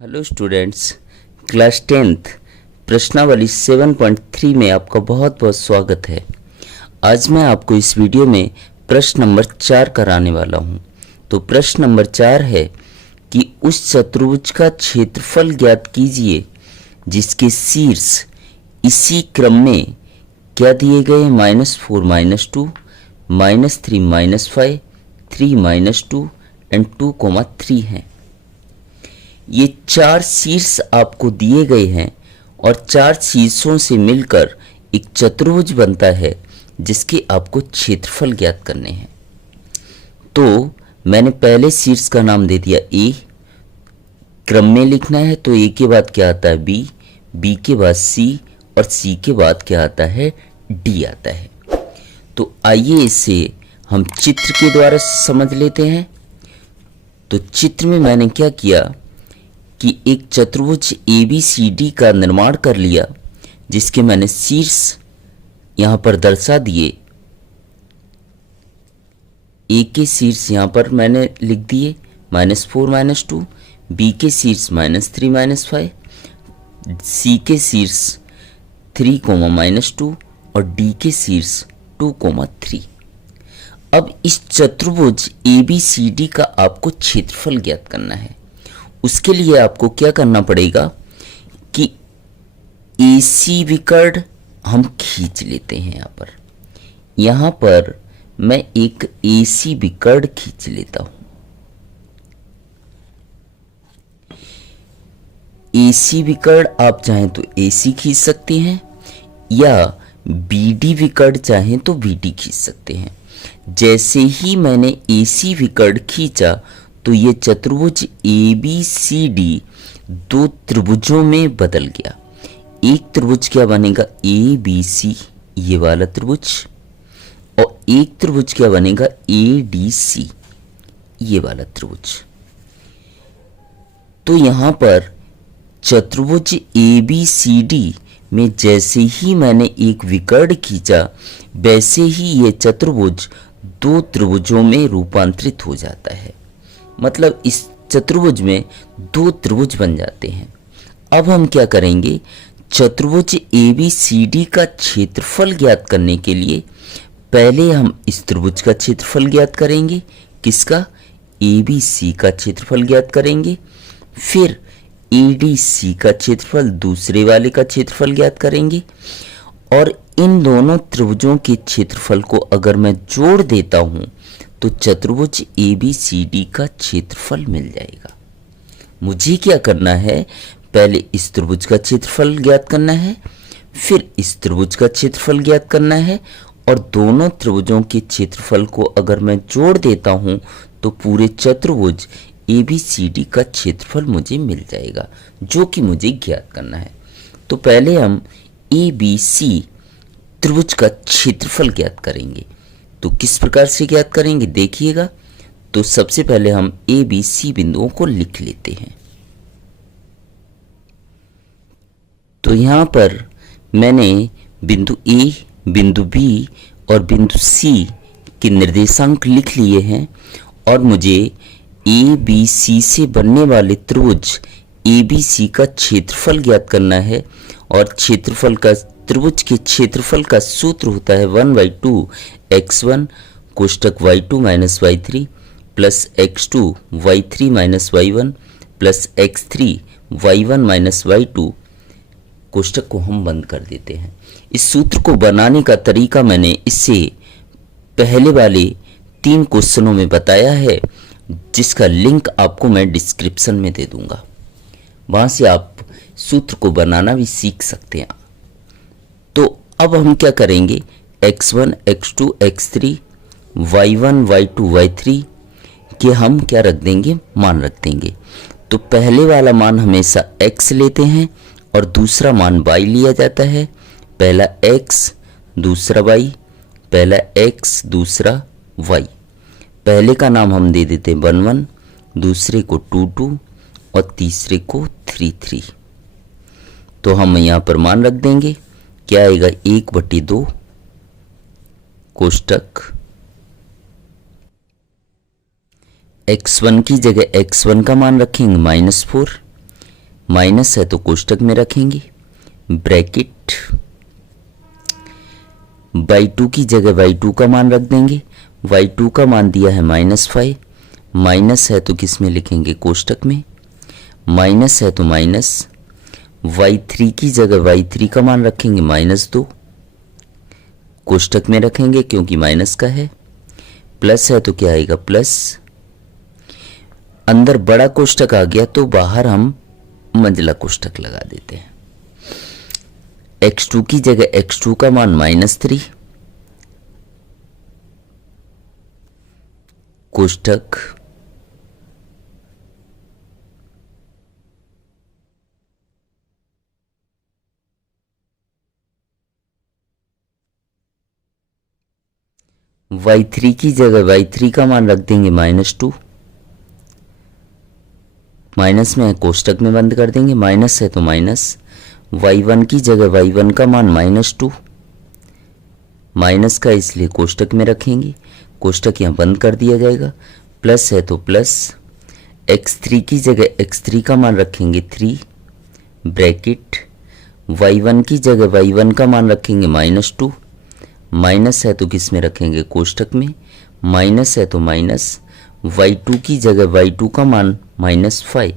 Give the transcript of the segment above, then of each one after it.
Hello students, class 10th प्रश्नावली 7.3 में आपका बहुत बहुत स्वागत है। आज मैं आपको इस वीडियो में प्रश्न नंबर 4 कराने वाला हूँ। तो प्रश्न नंबर 4 है कि उस चतुर्भुज का क्षेत्रफल ज्ञात कीजिए जिसके शीर्ष इसी क्रम में क्या दिए गए हैं, -4 -2 -3 -5 3 -2 एंड 2, 3 हैं। ये 4 शीर्ष आपको दिए गए हैं और 4 शीर्षों से मिलकर एक चतुर्भुज बनता है जिसके आपको क्षेत्रफल ज्ञात करने हैं। तो मैंने पहले शीर्ष का नाम दे दिया ए, क्रम में लिखना है तो ए के बाद क्या आता है बी, बी के बाद सी और सी के बाद क्या आता है डी आता है। तो आइए इसे हम चित्र के द्वारा समझ लेते हैं। तो चित्र में मैंने क्या किया कि एक चतुर्भुज ABCD का निर्माण कर लिया जिसके मैंने शीर्ष यहाँ पर दर्शा दिए। A के शीर्ष यहाँ पर मैंने लिख दिए -4 -2, B के शीर्ष -3 -5, C के शीर्ष 3, -2 और D के शीर्ष 2, 3। अब इस चतुर्भुज ABCD का आपको क्षेत्रफल ज्ञात करना है। उसके लिए आपको क्या करना पड़ेगा कि AC विकर्ण हम खींच लेते हैं। यहाँ पर मैं एक AC विकर्ण खींच लेता हूं। AC विकर्ण आप चाहें तो AC खींच सकते हैं या BD विकर्ण चाहें तो BD खींच सकते हैं। जैसे ही मैंने AC विकर्ण खींचा तो ये चतुर्भुज ABCD 2 त्रिभुजों में बदल गया। एक त्रिभुज क्या बनेगा ABC, ये वाला त्रिभुज, और एक त्रिभुज क्या बनेगा ADC, ये वाला त्रिभुज। तो यहां पर चतुर्भुज ABCD में जैसे ही मैंने एक विकर्ण खींचा वैसे ही ये चतुर्भुज 2 त्रिभुजों में रूपांतरित हो जाता है। मतलब इस चतुर्भुज में 2 त्रिभुज बन जाते हैं। अब हम क्या करेंगे, चतुर्भुज ABCD का क्षेत्रफल ज्ञात करने के लिए पहले हम इस त्रिभुज का क्षेत्रफल ज्ञात करेंगे। किसका? ABC का क्षेत्रफल ज्ञात करेंगे। फिर ADC का क्षेत्रफल, दूसरे वाले का क्षेत्रफल ज्ञात करेंगे। और इन दोनों त्रिभुजों के क्षेत्रफल को अगर मैं जोड़ देता हूं तो चतुर्भुज ABCD का क्षेत्रफल मिल जाएगा। मुझे क्या करना है, पहले इस त्रिभुज का क्षेत्रफल ज्ञात करना है, फिर इस त्रिभुज का क्षेत्रफल ज्ञात करना है और दोनों त्रिभुजों के क्षेत्रफल को अगर मैं जोड़ देता हूं तो पूरे चतुर्भुज ABCD का क्षेत्रफल मुझे मिल जाएगा जो कि मुझे ज्ञात करना है। तो पहले हम ABC त्रिभुज का क्षेत्रफल ज्ञात करेंगे। तो किस प्रकार से ज्ञात करेंगे देखिएगा। तो सबसे पहले हम ABC बिंदुओं को लिख लेते हैं। तो यहां पर मैंने बिंदु A, बिंदु B और बिंदु C के निर्देशांक लिख लिए हैं और मुझे ABC से बनने वाले त्रिभुज ABC का क्षेत्रफल ज्ञात करना है। और क्षेत्रफल का, त्रिभुज के क्षेत्रफल का सूत्र होता है 1/2 x1 कोष्टक y2 - y3 plus x2 y3 - y1 plus x3 y1 - y2। कोष्टक को हम बंद कर देते हैं। इस सूत्र को बनाने का तरीका मैंने इससे पहले वाले 3 क्वेश्चनों में बताया है जिसका लिंक आपको मैं डिस्क्रिप्शन में दे दूंगा। वहां से आप सूत्र को बनाना भी सीख सकते हैं। तो अब हम क्या करेंगे, x1 x2 x3 y1 y2 y3 के हम क्या रख देंगे, मान रख देंगे। तो पहले वाला मान हमेशा x लेते हैं और दूसरा मान y लिया जाता है। पहला x दूसरा y, पहला x दूसरा y। पहले का नाम हम दे देते हैं 1 1, दूसरे को 2 2 और तीसरे को 3 3। तो हम यहाँ पर मान रख देंगे, क्या आएगा 1/2 कोष्टक x1 की जगह x1 का मान रखेंगे -4 माइनस है तो कोष्टक में रखेंगे, ब्रैकेट y2 की जगह y2 का मान रख देंगे। y2 का मान दिया है -5, माइनस है तो किस में लिखेंगे, कोष्टक में। माइनस है तो माइनस, y3 की जगह y3 का मान रखेंगे -2, कोष्टक में रखेंगे क्योंकि माइनस का है। प्लस है तो क्या आएगा, प्लस। अंदर बड़ा कोष्टक आ गया तो बाहर हम मंझला कोष्टक लगा देते हैं। x2 की जगह x2 का मान -3, कोष्टक y3 की जगह y3 का मान रख देंगे -2, माइनस में है कोष्टक में बंद कर देंगे, माइनस है तो माइनस। y1 की जगह y1 का मान -2, माइनस का इसलिए कोष्टक में रखेंगे, कोष्टक यहाँ बंद कर दिया जाएगा। प्लस है तो प्लस, x3 की जगह x3 का मान रखेंगे 3, ब्रैकेट y1 की जगह y1 का मान रखेंगे -2, माइनस है तो किस में रखेंगे, कोष्टक में। माइनस है तो माइनस, y2 की जगह y2 का मान -5,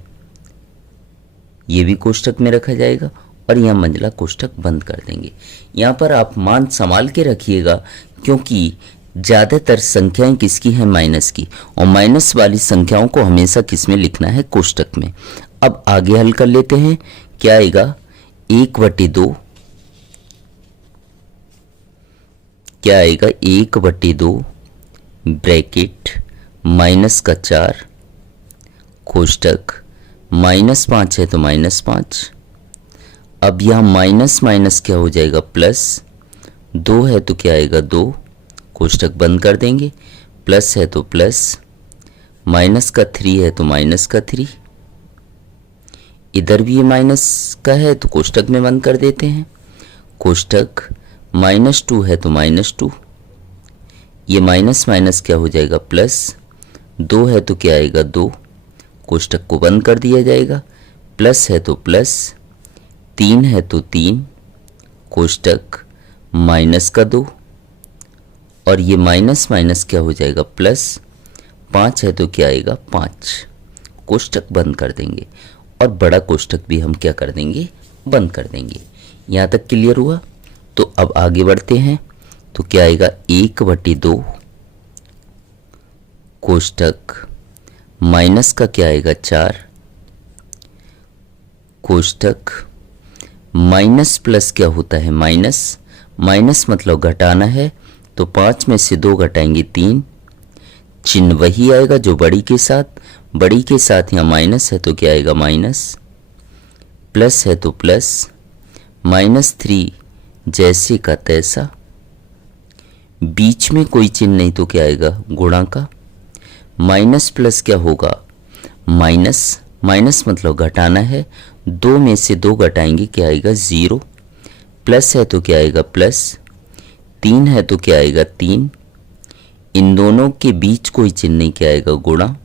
ये भी कोष्टक में रखा जाएगा और यहाँ मंझला कोष्टक बंद कर देंगे। यहाँ पर आप मान संभाल के रखिएगा क्योंकि ज़्यादातर संख्याएं किसकी हैं, माइनस की, और माइनस वाली संख्याओं को हमेशा किस में लिखना है, कोष्टक में। अब आगे हल कर लेते हैं, क्या आएगा, 1/2, क्या आएगा, 1/2 ब्रैकेट -4, कोष्टक -5 है तो -5। अब यहाँ माइनस माइनस क्या हो जाएगा, प्लस। 2 है तो क्या आएगा, 2, कोष्टक बंद कर देंगे। प्लस है तो प्लस, माइनस का 3 है तो माइनस का 3, इधर भी ये माइनस का है तो कोष्टक में बंद कर देते हैं। कोष्टक -2 है तो -2, ये माइनस माइनस क्या हो जाएगा, प्लस। 2 है तो क्या आएगा, 2, कोष्टक को बंद कर दिया जाएगा। प्लस है तो प्लस, 3 है तो 3, कोष्टक माइनस का 2, और ये माइनस माइनस क्या हो जाएगा, प्लस। 5 है तो क्या आएगा, 5, कोष्टक बंद कर देंगे और बड़ा कोष्टक भी हम क्या कर देंगे, बंद कर देंगे। यहाँ तक क्लियर हुआ। तो अब आगे बढ़ते हैं, तो क्या आएगा, 1/2 कोष्टक माइनस का क्या आएगा, 4, कोष्टक माइनस प्लस क्या होता है, माइनस। माइनस मतलब घटाना है तो 5 में से 2 घटाएंगे 3, चिन्ह वही आएगा जो बड़ी के साथ। बड़ी के साथ यहाँ माइनस है तो क्या आएगा, माइनस। प्लस है तो प्लस, -3 जैसे का तैसा, बीच में कोई चिन्ह नहीं तो क्या आएगा, गुणा का। माइनस प्लस क्या होगा, माइनस। माइनस मतलब घटाना है, 2 में से 2 घटाएंगे क्या आएगा, 0। प्लस है तो क्या आएगा, प्लस। 3 है तो क्या आएगा, 3। इन दोनों के बीच कोई चिन्ह नहीं, क्या आएगा, गुणा।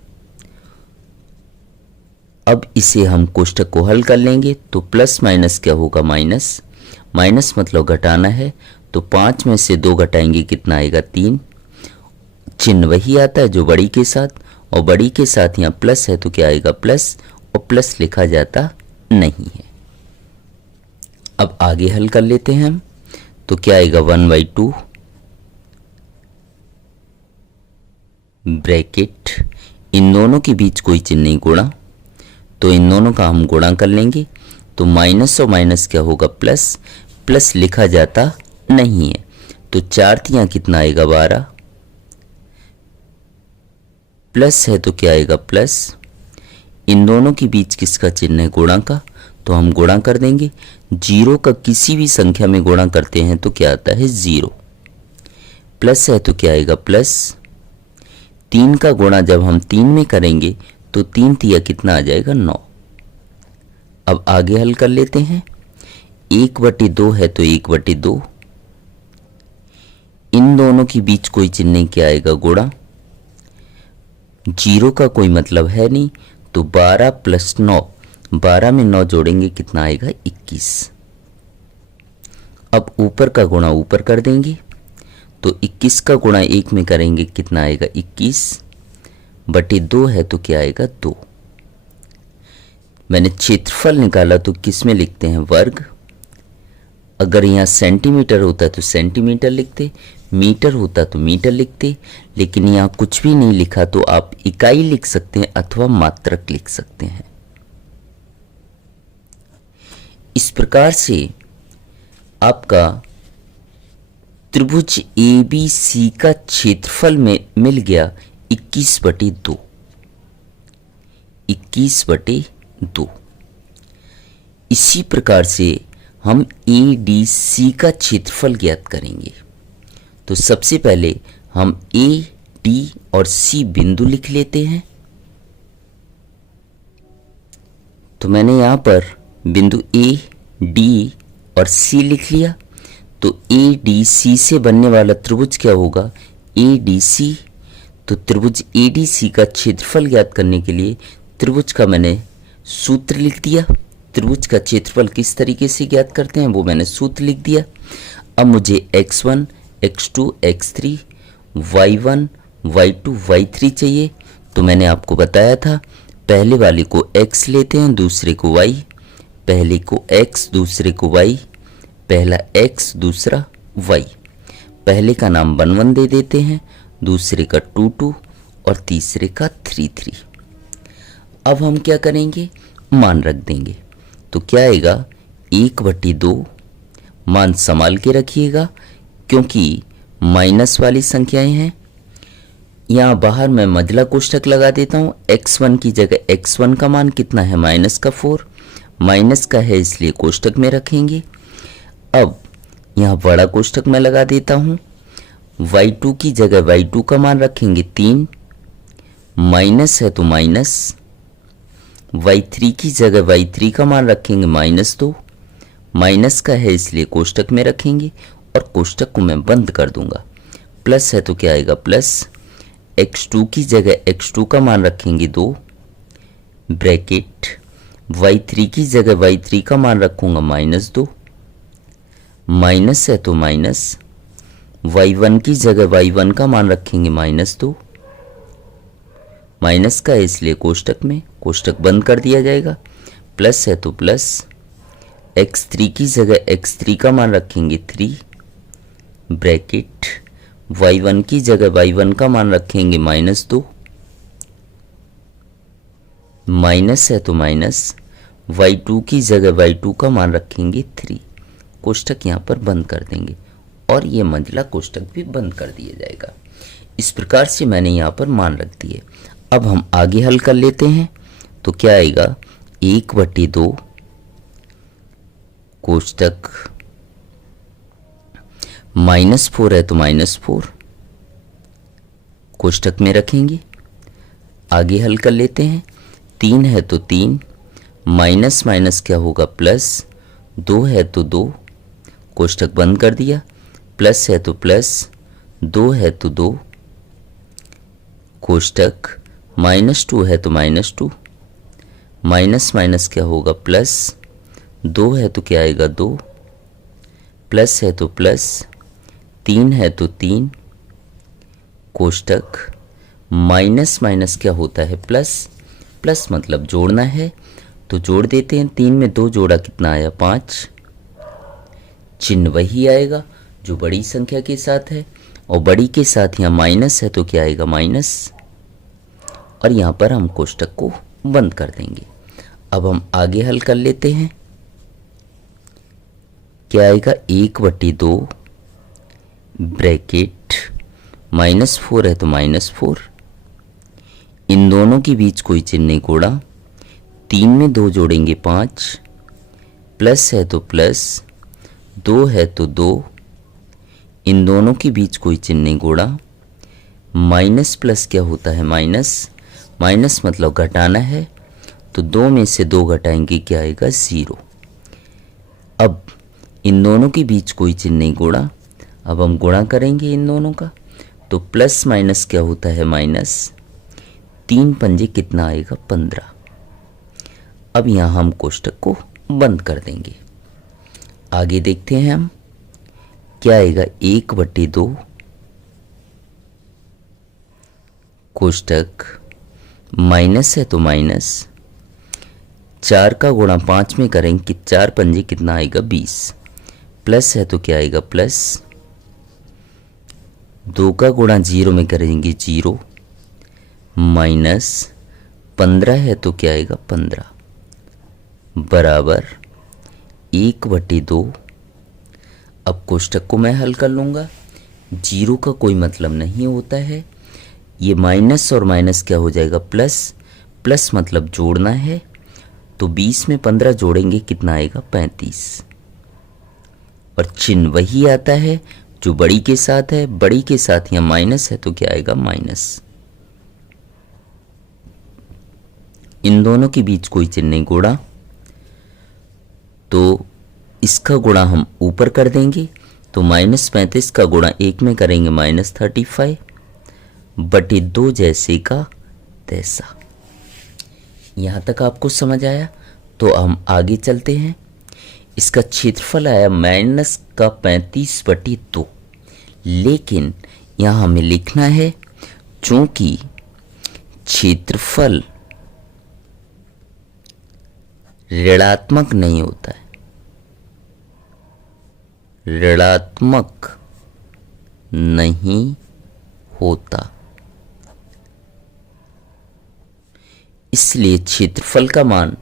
अब इसे हम कोष्टक को हल कर लेंगे तो प्लस माइनस क्या होगा, माइनस। माइनस मतलब घटाना है तो 5 में से 2 घटाएंगे कितना आएगा, 3। चिन्ह वही आता है जो बड़ी के साथ, और बड़ी के साथ यहाँ प्लस है तो क्या आएगा, प्लस, और प्लस लिखा जाता नहीं है। अब आगे हल कर लेते हैं हम, तो क्या आएगा, 1/2 ब्रैकेट, इन दोनों के बीच कोई चिन्ह नहीं, गुणा, तो इन दोनों का हम गुणा कर लेंगे तो माइनस और माइनस क्या होगा, प्लस। प्लस लिखा जाता नहीं है तो 4 तियां कितना आएगा, 12। प्लस है तो क्या आएगा, प्लस। इन दोनों के बीच किसका चिन्ह है, गुणा का, तो हम गुणा कर देंगे। 0 का किसी भी संख्या में गुणा करते हैं तो क्या आता है, 0। प्लस है तो क्या आएगा, प्लस। 3 का गुणा जब हम 3 में करेंगे तो 3 तिया कितना आ जाएगा, 9। अब आगे हल कर लेते हैं, 1/2 है तो 1/2, इन दोनों के बीच कोई चिन्ह नहीं, क्या आएगा, गुणा। 0 का कोई मतलब है नहीं तो 12 + 9 12 में 9 जोड़ेंगे कितना आएगा 21। अब ऊपर का गुणा ऊपर कर देंगे तो 21 का गुणा 1 में करेंगे कितना आएगा 21 बटे 2 है तो क्या आएगा 2। मैंने क्षेत्रफल निकाला तो किस में लिखते हैं वर्ग। अगर यहाँ सेंटीमीटर होता तो सेंटीमीटर लिखते, मीटर होता तो मीटर लिखते, लेकिन यहाँ कुछ भी नहीं लिखा तो आप इकाई लिख सकते हैं अथवा मात्रक लिख सकते हैं। इस प्रकार से आपका त्रिभुज ABC का क्षेत्रफल में मिल गया 21/2। 21/2। इसी प्रकार से हम ADC का क्षेत्रफल ज्ञात करेंगे। तो सबसे पहले हम A, D और C बिंदु लिख लेते हैं। तो मैंने यहां पर बिंदु A, D और C लिख लिया। तो ADC से बनने वाला त्रिभुज क्या होगा ADC। तो त्रिभुज ADC का क्षेत्रफल ज्ञात करने के लिए त्रिभुज का मैंने सूत्र लिख दिया। त्रिभुज का क्षेत्रफल किस तरीके से ज्ञात करते हैं वो मैंने सूत्र लिख दिया। अब मुझे x1, x2, x3, y1, y2, y3 चाहिए। तो मैंने आपको बताया था पहले वाले को x लेते हैं, दूसरे को y, पहले को x दूसरे को y, पहला x दूसरा y। पहले का नाम 1 1 दे देते हैं, दूसरे का 2 2 और तीसरे का 3 3। अब हम क्या करेंगे मान रख देंगे। तो क्या आएगा 1/2। मान संभाल के रखिएगा क्योंकि माइनस वाली संख्याएं हैं। यहाँ बाहर मैं मझला कोष्ठक लगा देता हूँ। x1 की जगह x1 का मान कितना है -4। माइनस का है इसलिए कोष्ठक में रखेंगे। अब यहाँ बड़ा कोष्ठक में लगा देता हूँ। y2 की जगह y2 का मान रखेंगे 3। माइनस है तो माइनस। y3 की जगह y3 का मान रखेंगे -2। माइनस का है इसलिए कोष्ठक में रखेंगे और कोष्ठक को मैं बंद कर दूंगा। प्लस है तो क्या आएगा प्लस। x2 की जगह x2 का मान रखेंगे 2 ब्रैकेट। y3 की जगह y3 का मान रखूंगा -2। माइनस है तो माइनस। y1 की जगह y1 का मान रखेंगे -2। माइनस का है इसलिए कोष्ठक में, कोष्ठक बंद कर दिया जाएगा। प्लस है तो प्लस। x3 की जगह x3 का मान रखेंगे 3 ब्रैकेट। y1 की जगह y1 का मान रखेंगे -2। माइनस है तो माइनस। y2 की जगह y2 का मान रखेंगे 3। कोष्ठक यहाँ पर बंद कर देंगे और ये मंझला कोष्ठक भी बंद कर दिया जाएगा। इस प्रकार से मैंने यहाँ पर मान रख दिए। अब हम आगे हल कर लेते हैं। तो क्या आएगा 1/2 कोष्ठक -4 है तो -4 कोष्ठक में रखेंगे। आगे हल कर लेते हैं। 3 है तो 3 माइनस माइनस क्या होगा प्लस। 2 है तो 2 कोष्ठक बंद कर दिया। प्लस है तो प्लस। 2 है तो 2 कोष्ठक -2 है तो -2। माइनस माइनस क्या होगा प्लस। 2 है तो क्या आएगा 2 प्लस है तो प्लस। 3 है तो 3 कोष्ठक माइनस माइनस क्या होता है प्लस। प्लस मतलब जोड़ना है तो जोड़ देते हैं। 3 में 2 जोड़ा कितना आया 5। चिन्ह वही आएगा जो बड़ी संख्या के साथ है और बड़ी के साथ यहाँ माइनस है तो क्या आएगा माइनस। और यहाँ पर हम कोष्ठक को बंद कर देंगे। अब हम आगे हल कर लेते हैं। क्या आएगा 1/2 ब्रैकेट -4 है तो -4। इन दोनों के बीच कोई चिन्ह नहीं जोड़ा। 3 में 2 जोड़ेंगे 5। प्लस है तो प्लस। 2 है तो 2। इन दोनों के बीच कोई चिन्ह नहीं जोड़ा। माइनस प्लस क्या होता है माइनस। माइनस मतलब घटाना है तो 2 में से 2 घटाएंगे क्या आएगा 0। अब इन दोनों के बीच कोई चिन्ह नहीं जोड़ा। अब हम गुणा करेंगे इन दोनों का तो प्लस माइनस क्या होता है माइनस। 3 पंजे कितना आएगा 15। अब यहाँ हम कोष्टक को बंद कर देंगे। आगे देखते हैं हम क्या आएगा। 1/2 कोष्टक माइनस है तो माइनस 4 का गुणा 5 में करेंगे कि 4 पंजे कितना आएगा 20, प्लस है तो क्या आएगा प्लस 2 का गुणा 0 में करेंगे 0, माइनस 15 है तो क्या आएगा 15 बराबर 1/2। अब कोष्टक को मैं हल कर लूँगा। 0 का कोई मतलब नहीं होता है। ये माइनस और माइनस क्या हो जाएगा प्लस, प्लस मतलब जोड़ना है तो 20 में 15 जोड़ेंगे कितना आएगा 35, और चिन्ह वही आता है जो बड़ी के साथ है। बड़ी के साथ यहाँ माइनस है तो क्या आएगा माइनस। इन दोनों के बीच कोई चिन्ह नहीं गुणा, तो इसका गुणा हम ऊपर कर देंगे तो -35 का गुणा 1 में करेंगे -35 बटे 2 जैसे का तैसा। यहाँ तक आपको समझ आया तो हम आगे चलते हैं। इसका क्षेत्रफल आया -35/2, लेकिन यहाँ हमें लिखना है चूंकि क्षेत्रफल ऋणात्मक नहीं होता है, ऋणात्मक नहीं होता, इसलिए क्षेत्रफल का मान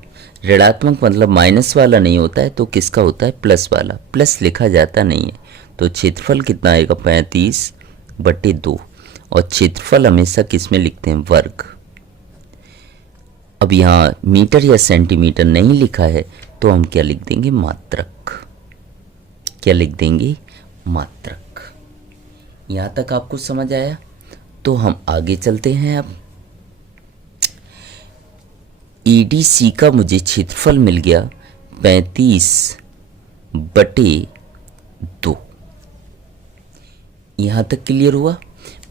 ऋणात्मक मतलब माइनस वाला नहीं होता है तो किसका होता है प्लस वाला। प्लस लिखा जाता नहीं है तो क्षेत्रफल कितना आएगा 35/2, और क्षेत्रफल हमेशा किस में लिखते हैं वर्ग। अब यहाँ मीटर या सेंटीमीटर नहीं लिखा है तो हम क्या लिख देंगे मात्रक। क्या लिख देंगे मात्रक। यहाँ तक आपको समझ आया तो हम आगे चलते हैं। अब EDC का मुझे क्षेत्रफल मिल गया 35/2। यहाँ तक क्लियर हुआ।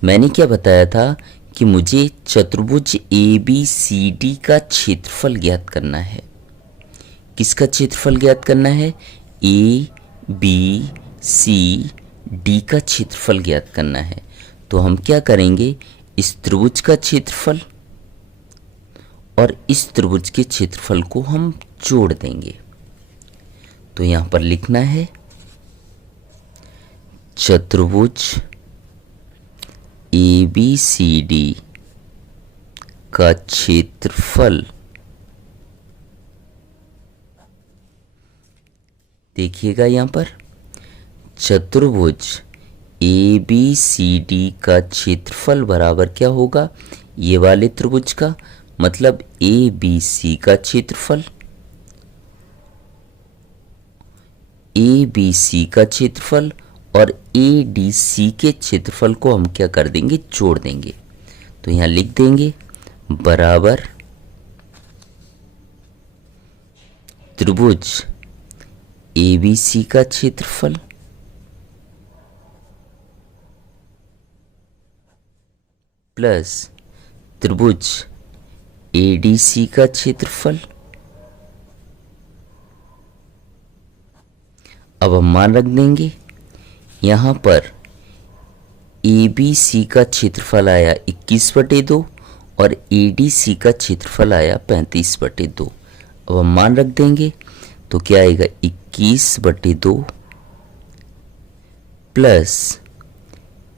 मैंने क्या बताया था कि मुझे चतुर्भुज ABCD का क्षेत्रफल ज्ञात करना है। किसका क्षेत्रफल ज्ञात करना है ABCD का क्षेत्रफल ज्ञात करना है। तो हम क्या करेंगे इस त्रिभुज का क्षेत्रफल और इस त्रिभुज के क्षेत्रफल को हम जोड़ देंगे। तो यहां पर लिखना है चतुर्भुज ABCD का क्षेत्रफल, देखिएगा यहां पर चतुर्भुज ABCD का क्षेत्रफल बराबर क्या होगा, ये वाले त्रिभुज का मतलब ABC का क्षेत्रफल, ABC का क्षेत्रफल और ADC के क्षेत्रफल को हम क्या कर देंगे जोड़ देंगे। तो यहां लिख देंगे बराबर त्रिभुज ABC का क्षेत्रफल प्लस त्रिभुज ADC का क्षेत्रफल। अब हम मान रख देंगे यहां पर ABC का क्षेत्रफल आया 21/2 और ADC का क्षेत्रफल आया 35/2। अब हम मान रख देंगे तो क्या आएगा 21/2 प्लस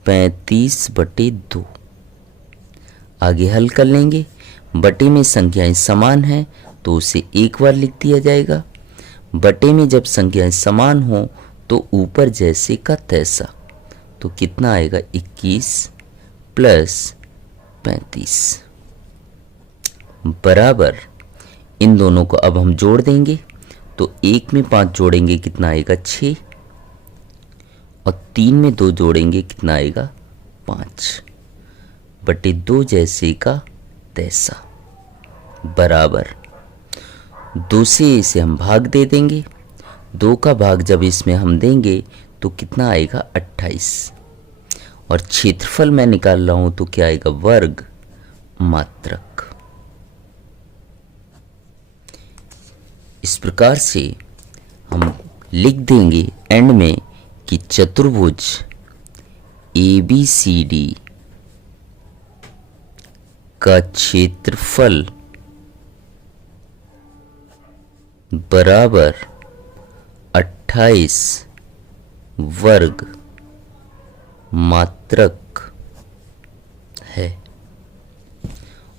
35/2। आगे हल कर लेंगे। बटे में संख्याएं समान हैं तो उसे एक बार लिख दिया जाएगा। बटे में जब संख्याएं समान हो तो ऊपर जैसे का तैसा। तो कितना आएगा 21 प्लस 35 बराबर, इन दोनों को अब हम जोड़ देंगे तो 1 में 5 जोड़ेंगे कितना आएगा 6 और 3 में 2 जोड़ेंगे कितना आएगा 5/2 जैसे का तैसा बराबर 2 से इसे हम भाग दे देंगे। 2 का भाग जब इसमें हम देंगे तो कितना आएगा 28 और क्षेत्रफल मैं निकाल रहा हूं तो क्या आएगा वर्ग मात्रक। इस प्रकार से हम लिख देंगे एंड में कि चतुर्भुज ABCD का क्षेत्रफल बराबर 28 वर्ग मात्रक है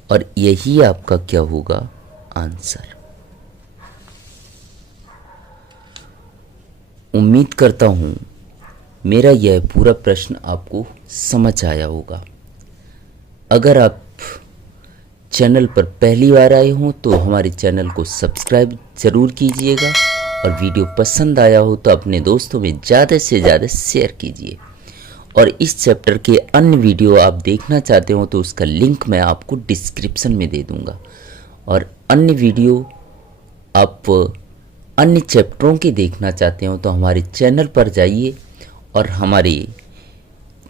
और यही आपका क्या होगा आंसर। उम्मीद करता हूँ मेरा यह पूरा प्रश्न आपको समझ आया होगा। अगर आप चैनल पर पहली बार आए हों तो हमारे चैनल को सब्सक्राइब ज़रूर कीजिएगा और वीडियो पसंद आया हो तो अपने दोस्तों में ज़्यादा से ज़्यादा शेयर कीजिए। और इस चैप्टर के अन्य वीडियो आप देखना चाहते हो तो उसका लिंक मैं आपको डिस्क्रिप्शन में दे दूँगा। और अन्य वीडियो आप अन्य चैप्टरों के देखना चाहते हो तो हमारे चैनल पर जाइए और हमारे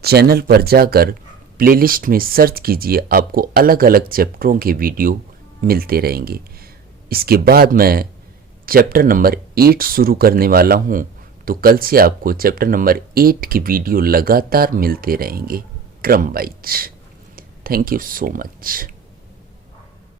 चैनल पर जाकर प्लेलिस्ट में सर्च कीजिए, आपको अलग अलग चैप्टरों के वीडियो मिलते रहेंगे। इसके बाद मैं चैप्टर नंबर 8 शुरू करने वाला हूँ, तो कल से आपको चैप्टर नंबर 8 के वीडियो लगातार मिलते रहेंगे क्रम wise. Thank you so much.